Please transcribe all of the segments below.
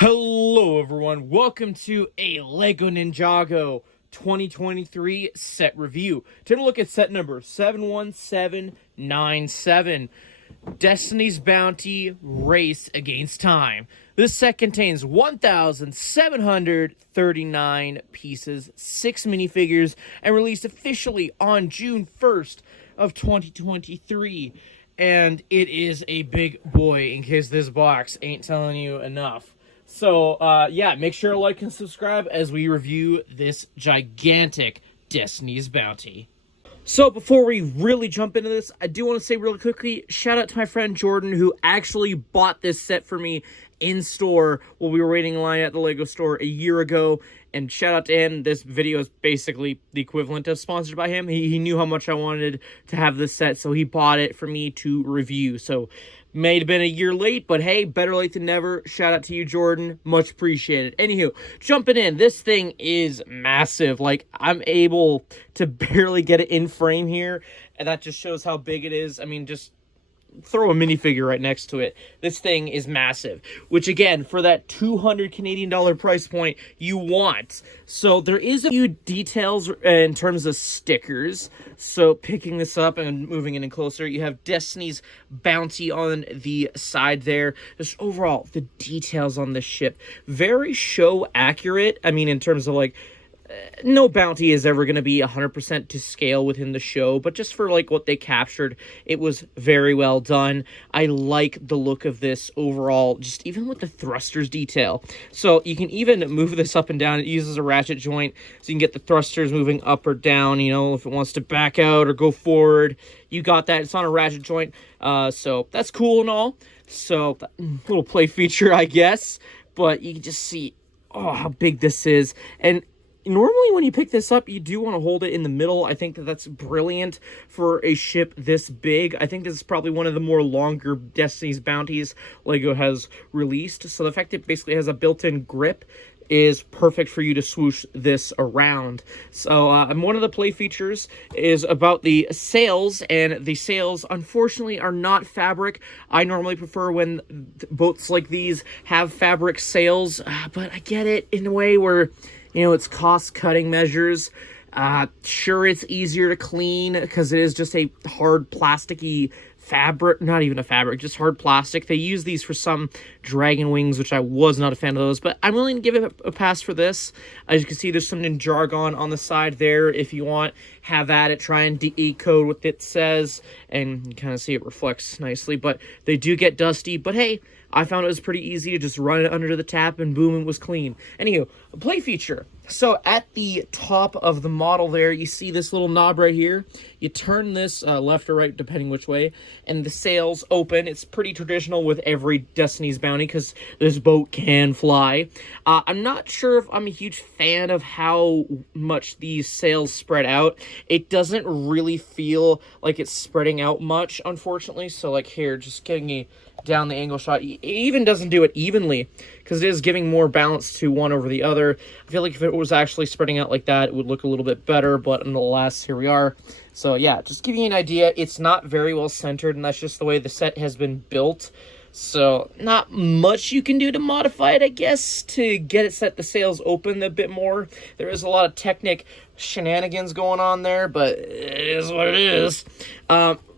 Hello everyone, welcome to a LEGO Ninjago 2023 set review. Taking a look at set number 71797, Destiny's Bounty Race Against Time. This set contains 1,739 pieces, 6 minifigures, and released officially on June 1st of 2023. And it is a big boy, in case this box ain't telling you enough. So, yeah, make sure to like and subscribe as we review this gigantic Destiny's Bounty. So, before we really jump into this, I do want to say really quickly, shout out to my friend Jordan, who actually bought this set for me in store while we were waiting in line at the LEGO store a year ago. And shout out to him. This video is basically the equivalent of sponsored by him. He knew how much I wanted to have this set, so he bought it for me to review. So, may have been a year late, but hey, better late than never. Shout out to you, Jordan. Much appreciated. Anywho, jumping in, this thing is massive. Like, I'm able to barely get it in frame here, and that just shows how big it is. I mean, just throw a minifigure right next to it. This thing is massive, which again, for that $200 Canadian price point, you want. So there is a few details in terms of stickers. So picking this up and moving it in closer, you have Destiny's Bounty on the side there. Just overall, the details on this ship, very show accurate. I mean, in terms of like, no bounty is ever going to be 100% to scale within the show, but just for like what they captured, it was very well done. I like the look of this overall, just even with the thrusters detail. So you can even move this up and down. It uses a ratchet joint, so you can get the thrusters moving up or down, you know, if it wants to back out or go forward. You got that. It's on a ratchet joint, so that's cool and all. So, little play feature, I guess, but you can just see, oh, how big this is. And normally when you pick this up, you do want to hold it in the middle. I think that that's brilliant for a ship this big. I think this is probably one of the more longer Destiny's Bounties LEGO has released. So the fact that it basically has a built-in grip is perfect for you to swoosh this around. So one of the play features is about the sails, and the sails unfortunately are not fabric. I normally prefer when boats like these have fabric sails, but I get it in a way where, you know, it's cost-cutting measures. Sure, it's easier to clean because it is just a hard plasticky fabric, not even a fabric, just hard plastic. They use these for some dragon wings, which I was not a fan of those, but I'm willing to give it a pass for this. As you can see, there's some Ninjago on the side there. If you want, have at it, try and decode what it says, and you kind of see it reflects nicely, but they do get dusty, but hey, I found it was pretty easy to just run it under the tap and boom, it was clean. Anywho, a play feature. So at the top of the model there, you see this little knob right here. You turn this left or right, depending which way, and the sails open. It's pretty traditional with every Destiny's Bounty because this boat can fly. I'm not sure if I'm a huge fan of how much these sails spread out. It doesn't really feel like it's spreading out much, unfortunately. So like here, just getting a down the angle shot, it even doesn't do it evenly because it is giving more balance to one over the other. I feel like if it was actually spreading out like that, it would look a little bit better, but nonetheless, here we are. So yeah, just giving you an idea, it's not very well centered, and that's just the way the set has been built. So not much you can do to modify it, I guess, to get it set the sails open a bit more. There is a lot of technic shenanigans going on there, but it is what it is.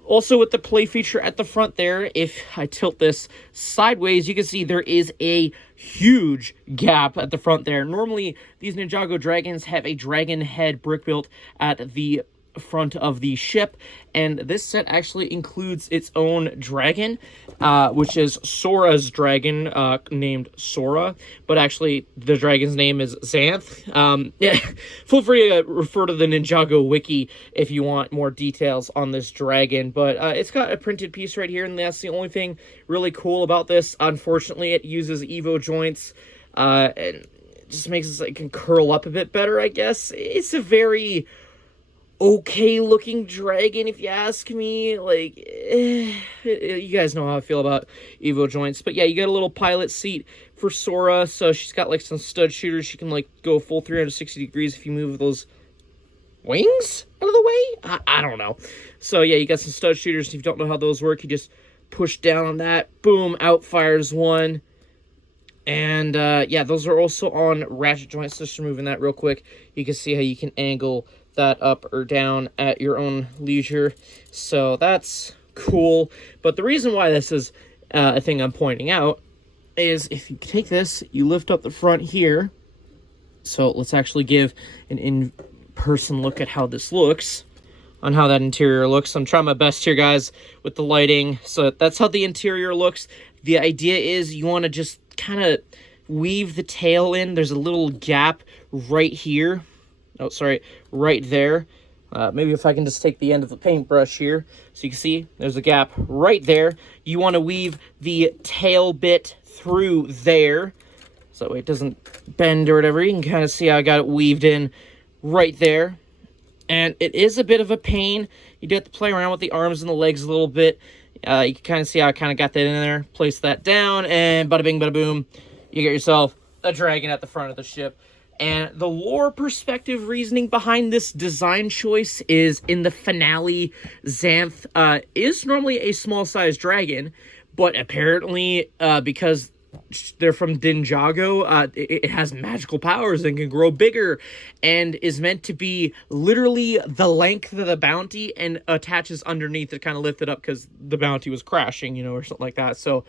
Also, with the play feature at the front there, if I tilt this sideways, you can see there is a huge gap at the front there. Normally, these Ninjago dragons have a dragon head brick built at the front of the ship, and this set actually includes its own dragon, which is Sora's dragon, named Sora, but actually the dragon's name is Xanth. Yeah, feel free to refer to the Ninjago wiki if you want more details on this dragon, but it's got a printed piece right here, and that's the only thing really cool about this. Unfortunately, it uses Evo joints, and it just makes it so it can curl up a bit better, I guess. It's a very okay looking dragon, if you ask me. Like, you guys know how I feel about Evo joints. But yeah, you got a little pilot seat for Sora, so she's got like some stud shooters. She can like go full 360 degrees if you move those wings out of the way. I don't know. So yeah, you got some stud shooters. If you don't know how those work, you just push down on that, boom, out fires one, And yeah, those are also on ratchet joints. Just removing that real quick, you can see how you can angle that up or down at your own leisure. So that's cool. But the reason why this is a thing I'm pointing out is if you take this, you lift up the front here. So let's actually give an in-person look at how this looks, on how that interior looks. I'm trying my best here, guys, with the lighting. So that's how the interior looks. The idea is you want to just kind of weave the tail in. There's a little gap right here. Oh, sorry, right there. Maybe if I can just take the end of the paintbrush here, so you can see there's a gap right there. You want to weave the tail bit through there, so that way it doesn't bend or whatever. You can kind of see how I got it weaved in right there. And it is a bit of a pain. You do have to play around with the arms and the legs a little bit. You can kind of see how I kind of got that in there. Place that down, and bada bing, bada boom. You get yourself a dragon at the front of the ship. And the lore perspective reasoning behind this design choice is in the finale, Xanth is normally a small-sized dragon, but apparently because they're from Ninjago, it has magical powers and can grow bigger and is meant to be literally the length of the bounty and attaches underneath to kind of lift it up because the bounty was crashing, you know, or something like that. So,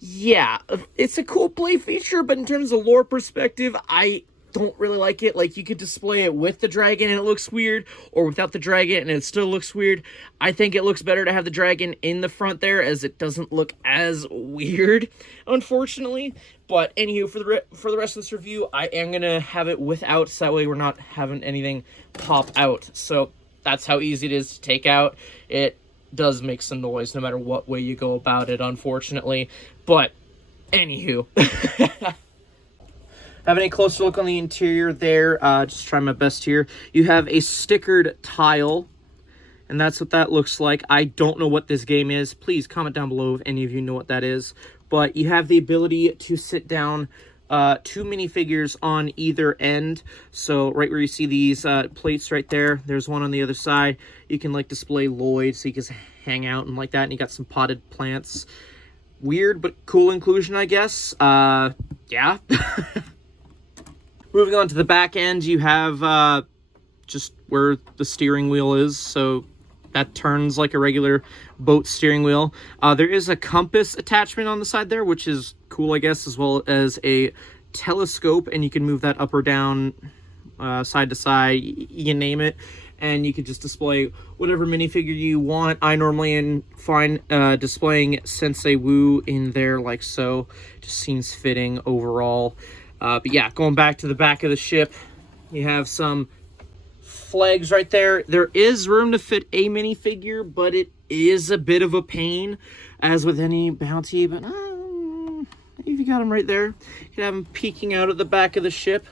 yeah, it's a cool play feature, but in terms of lore perspective, I don't really like it. Like, you could display it with the dragon and it looks weird, or without the dragon and it still looks weird. I think it looks better to have the dragon in the front there, as it doesn't look as weird, unfortunately. But anywho, for the rest of this review, I am gonna have it without, so that way we're not having anything pop out. So that's how easy it is to take out. It does make some noise no matter what way you go about it, unfortunately. But anywho. Having a closer look on the interior there, just trying my best here. You have a stickered tile, and that's what that looks like. I don't know what this game is. Please comment down below if any of you know what that is. But you have the ability to sit down 2 minifigures on either end. So right where you see these plates right there, there's one on the other side. You can like display Lloyd, so you can hang out and like that. And you got some potted plants. Weird, but cool inclusion, I guess. Yeah. Moving on to the back end, you have just where the steering wheel is, so that turns like a regular boat steering wheel. There is a compass attachment on the side there, which is cool, I guess, as well as a telescope, and you can move that up or down, side to side, you name it, and you can just display whatever minifigure you want. I normally find displaying Sensei Wu in there like so. Just seems fitting overall. But yeah, going back to the back of the ship, you have some flags right there. There is room to fit a minifigure, but it is a bit of a pain, as with any bounty. But if you got them right there, you can have them peeking out at the back of the ship,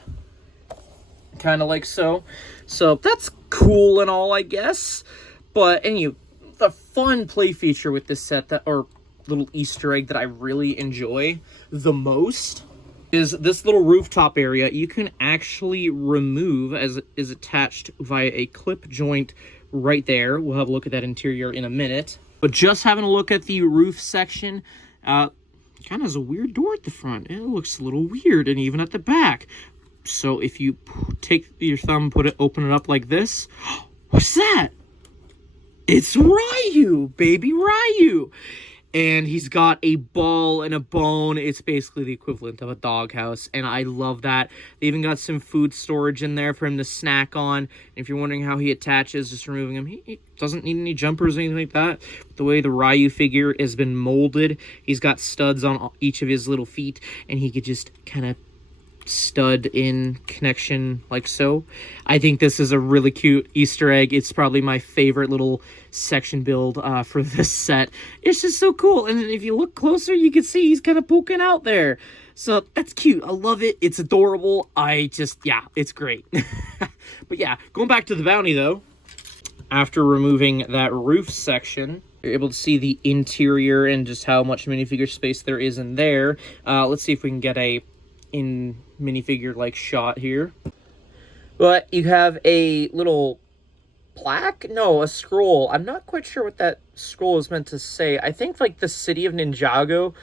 kind of like so. So that's cool and all, I guess. But anyway, the fun play feature with this set, or little Easter egg that I really enjoy the most, is this little rooftop area. You can actually remove, as it is attached via a clip joint right there. We'll have a look at that interior in a minute. But just having a look at the roof section, kind of has a weird door at the front. It looks a little weird, and even at the back. So if you take your thumb, open it up like this, what's that? It's Ryu, baby Ryu. And he's got a ball and a bone. It's basically the equivalent of a doghouse, and I love that. They even got some food storage in there for him to snack on. And if you're wondering how he attaches, just removing him, he doesn't need any jumpers or anything like that. The way the Ryu figure has been molded, he's got studs on each of his little feet, and he could just kind of stud in connection like so. I think this is a really cute Easter egg. It's probably my favorite little section build for this set. It's just so cool, and if you look closer you can see he's kind of poking out there, so that's cute. I love it. It's adorable. Yeah, it's great. But yeah, going back to the bounty though, after removing that roof section, you're able to see the interior and just how much minifigure space there is in there. Let's see if we can get a minifigure like shot here. But you have a little plaque? No, a scroll. I'm not quite sure what that scroll is meant to say. I think like the city of Ninjago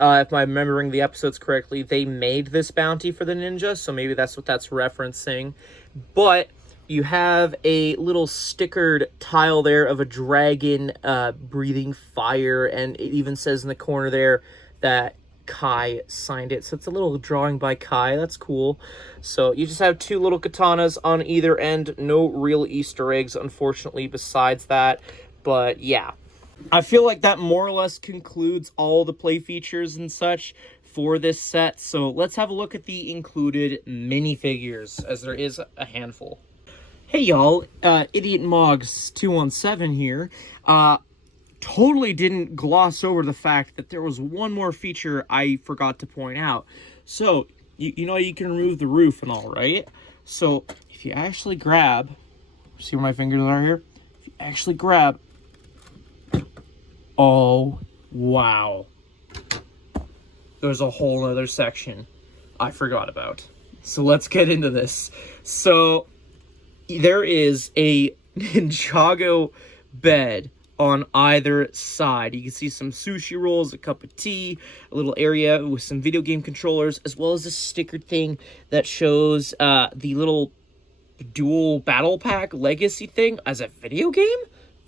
If I'm remembering the episodes correctly, they made this bounty for the ninja, so maybe that's what that's referencing. But you have a little stickered tile there of a dragon breathing fire, and it even says in the corner there that Kai signed it. So it's a little drawing by Kai. That's cool. So you just have two little katanas on either end. No real Easter eggs, unfortunately, besides that. But yeah, I feel like that more or less concludes all the play features and such for this set. So let's have a look at the included minifigures, as there is a handful. Hey y'all, Idiot Mogs 217 here. Totally didn't gloss over the fact that there was one more feature I forgot to point out. So, you know you can remove the roof and all, right? So, if you actually grab, see where my fingers are here? If you actually grab, oh, wow. There's a whole other section I forgot about. So let's get into this. So, there is a Ninjago bed on either side. You can see some sushi rolls, a cup of tea, a little area with some video game controllers, as well as a sticker thing that shows the little dual battle pack legacy thing as a video game.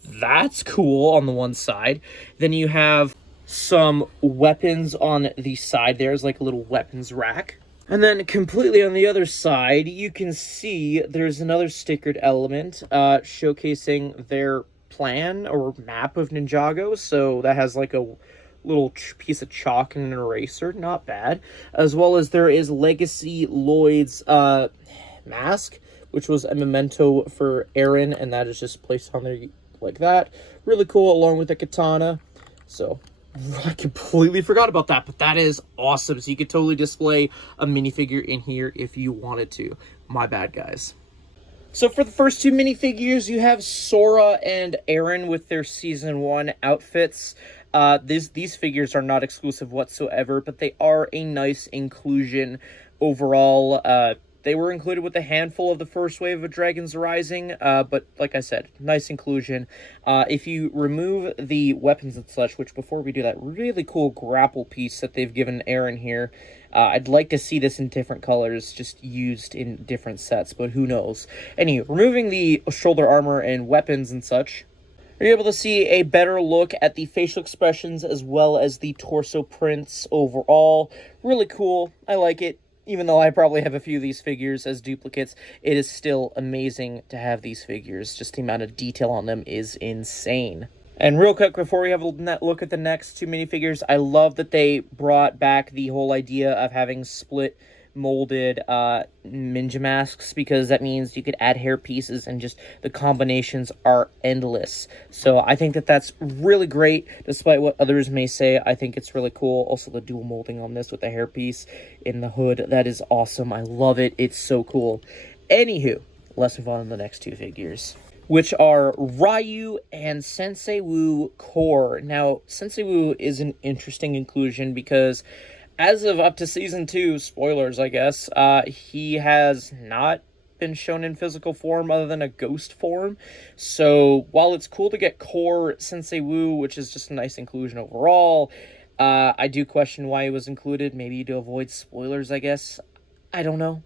That's cool on the one side. Then you have some weapons on the side. There's like a little weapons rack. And then completely on the other side, you can see there's another stickered element showcasing their plan or map of Ninjago. So that has like a little piece of chalk and an eraser. Not bad. As well as there is Legacy Lloyd's mask, which was a memento for Aaron, and that is just placed on there like that. Really cool, along with the katana. So I completely forgot about that, but that is awesome. So you could totally display a minifigure in here if you wanted to. My bad, guys. So for the first two minifigures, you have Sora and Aaron with their Season 1 outfits. These figures are not exclusive whatsoever, but they are a nice inclusion overall. They were included with a handful of the first wave of Dragons Rising, but like I said, nice inclusion. If you remove the weapons and such, which before we do that, really cool grapple piece that they've given Aaron here. I'd like to see this in different colors, just used in different sets, but who knows. Anyway, removing the shoulder armor and weapons and such, you're able to see a better look at the facial expressions as well as the torso prints overall. Really cool. I like it. Even though I probably have a few of these figures as duplicates, it is still amazing to have these figures. Just the amount of detail on them is insane. And real quick, before we have a look at the next two minifigures, I love that they brought back the whole idea of having split molded ninja masks, because that means you could add hair pieces and just the combinations are endless. So I think that that's really great, despite what others may say. I think it's really cool. Also, the dual molding on this with the hair piece in the hood, that is awesome. I love it. It's so cool. Anywho, let's move on to the next two figures, which are Ryu and Sensei Wu Core. Now, Sensei Wu is an interesting inclusion because as of up to Season 2, spoilers, I guess, he has not been shown in physical form other than a ghost form. So, while it's cool to get Core Sensei Wu, which is just a nice inclusion overall, I do question why he was included. Maybe to avoid spoilers, I guess. I don't know.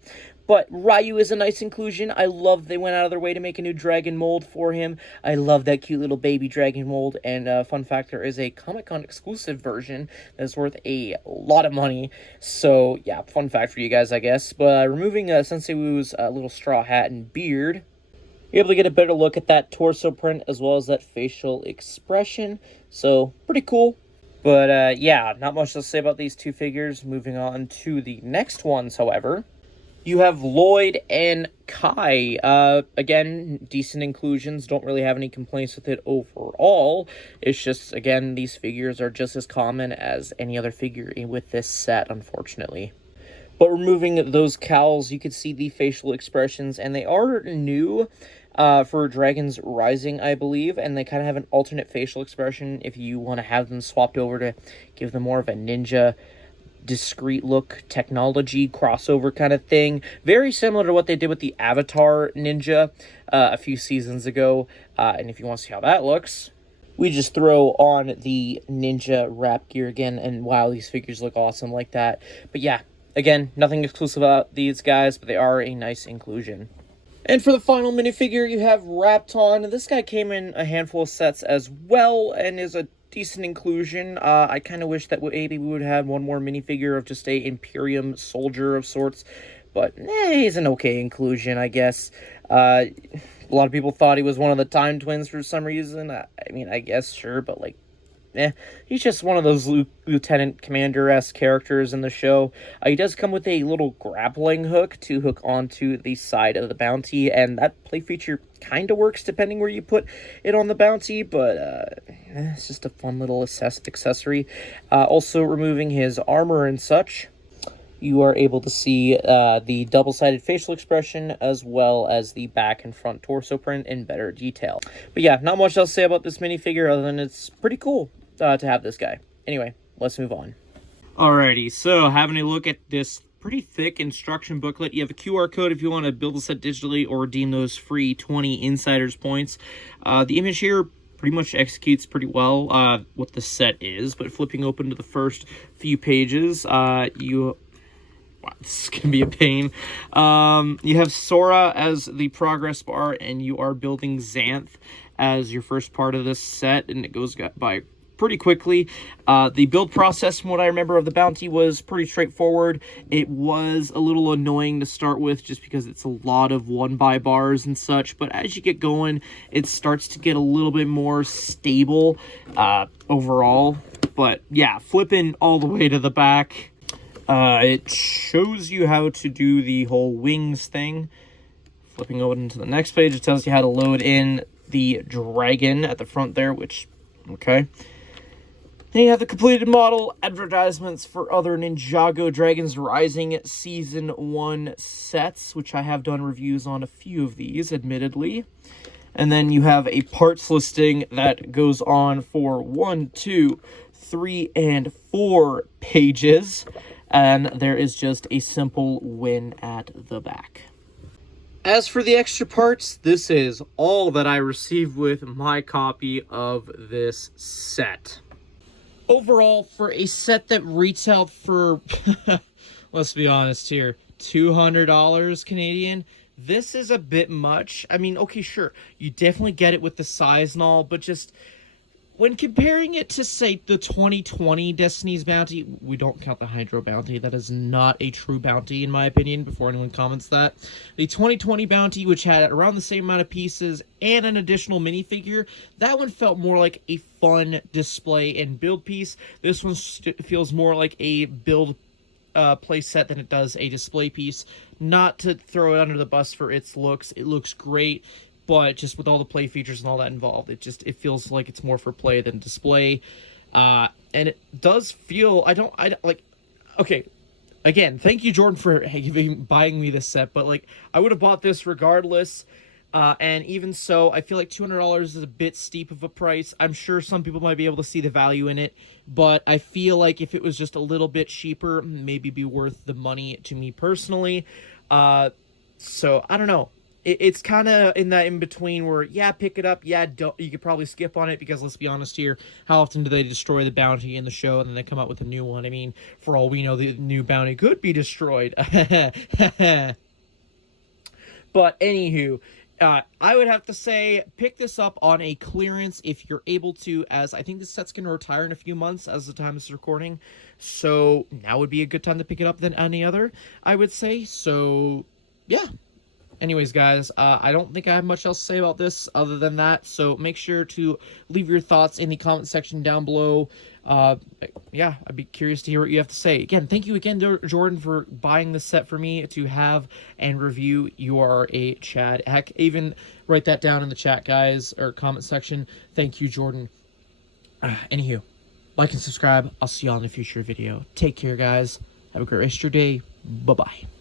But Ryu is a nice inclusion. I love they went out of their way to make a new dragon mold for him. I love that cute little baby dragon mold. And fun fact, there is a Comic-Con exclusive version that's worth a lot of money. So, yeah, fun fact for you guys, I guess. But removing Sensei Wu's little straw hat and beard, you're able to get a better look at that torso print as well as that facial expression. So, pretty cool. But, yeah, not much to say about these two figures. Moving on to the next ones, however, you have Lloyd and Kai. Again, decent inclusions. Don't really have any complaints with it overall. It's just, again, these figures are just as common as any other figure with this set, unfortunately. But removing those cowls, you can see the facial expressions, and they are new for Dragons Rising, I believe, and they kind of have an alternate facial expression if you want to have them swapped over to give them more of a ninja discreet look, technology crossover kind of thing. Very similar to what they did with the Avatar Ninja a few seasons ago. And if you want to see how that looks, we just throw on the Ninja wrap gear again, and wow, these figures look awesome like that. But yeah, again, nothing exclusive about these guys, but they are a nice inclusion. And for the final minifigure, you have Rapton. This guy came in a handful of sets as well, and is a decent inclusion. I kind of wish that maybe we would have one more minifigure of just a Imperium soldier of sorts, but he's an okay inclusion, I guess. A lot of people thought he was one of the Time Twins for some reason. I mean, I guess, sure, but like, he's just one of those Lieutenant Commander-esque characters in the show. He does come with a little grappling hook to hook onto the side of the bounty, and that play feature kind of works depending where you put it on the bounty, but it's just a fun little accessory. Also removing his armor and such, you are able to see the double-sided facial expression as well as the back and front torso print in better detail. But yeah, not much else to say about this minifigure other than it's pretty cool to have this guy. Anyway, let's move on. Alrighty, so having a look at this pretty thick instruction booklet. You have a QR code if you want to build a set digitally or redeem those free 20 Insiders points. The image here pretty much executes pretty well what the set is, but flipping open to the first few pages, wow, this is going to be a pain. You have Sora as the progress bar, and you are building Xanth as your first part of this set, and it goes by pretty quickly. The build process, from what I remember of the bounty, was pretty straightforward. It was a little annoying to start with just because it's a lot of one-by bars and such, but as you get going, it starts to get a little bit more stable overall. But yeah, flipping all the way to the back, it shows you how to do the whole wings thing. Flipping over into the next page, it tells you how to load in the dragon at the front there, which, okay. Then you have the completed model, advertisements for other Ninjago Dragons Rising Season 1 sets, which I have done reviews on a few of these, admittedly. And then you have a parts listing that goes on for 1, 2, 3, and 4 pages. And there is just a simple win at the back. As for the extra parts, this is all that I received with my copy of this set. Overall, for a set that retailed for, let's be honest here, $200 Canadian, this is a bit much. I mean, okay, sure, you definitely get it with the size and all, but just when comparing it to, say, the 2020 Destiny's Bounty, we don't count the Hydro Bounty. That is not a true bounty, in my opinion, before anyone comments that. The 2020 Bounty, which had around the same amount of pieces and an additional minifigure, that one felt more like a fun display and build piece. This one feels more like a build play set than it does a display piece. Not to throw it under the bus for its looks. It looks great. But just with all the play features and all that involved, it feels like it's more for play than display. And it does feel, okay, again, thank you, Jordan, for buying me this set, but like, I would have bought this regardless. And even so, I feel like $200 is a bit steep of a price. I'm sure some people might be able to see the value in it, but I feel like if it was just a little bit cheaper, maybe be worth the money to me personally. So I don't know. It's kind of in that in-between where, yeah, pick it up, yeah, don't, you could probably skip on it, because let's be honest here, how often do they destroy the bounty in the show and then they come out with a new one? I mean, for all we know, the new bounty could be destroyed. But anywho, I would have to say, pick this up on a clearance if you're able to, as I think this set's going to retire in a few months as the time is recording, so now would be a good time to pick it up than any other, I would say. So, yeah. Anyways, guys, I don't think I have much else to say about this other than that, so make sure to leave your thoughts in the comment section down below. Yeah, I'd be curious to hear what you have to say. Again, thank you again, Jordan, for buying this set for me to have and review. You are a Chad. Heck, even write that down in the chat, guys, or comment section. Thank you, Jordan. Anywho, like and subscribe. I'll see you all in a future video. Take care, guys. Have a great rest of your day. Bye-bye.